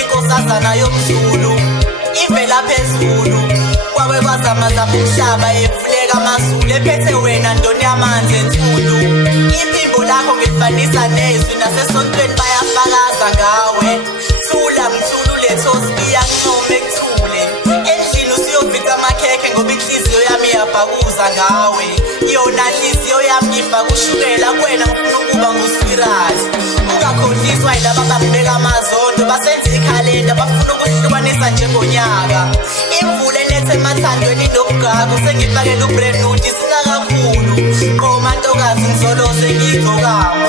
Inkosazana yomZulu ivela phezulu kwawe kwazamazama umhlaba efuleka amazulu ephethe wena ndoni yamanzi ensundu. Iphimbo lakho ngilifanisa nezwi nasesontweni bayafakaza ngawe. Thula mthulu lethosi yancome kuthule endlini usiyovitha amakhekhe ngoba inhliziyo yami iyabhakuza ngawe. Yona inhliziyo yami ngifaka ushukela kuwena ngifuna ukuba nguswirazi. Ungakhohliswa yilaba babeka amazondo basenza ikhalenda bafuna ukuhlukanisa njengonyaka. Imvula elethe emathandweni nobugagu sengifakela ubrand new sina kakhulu. Qoma ntokazi ngizolose ngizokama.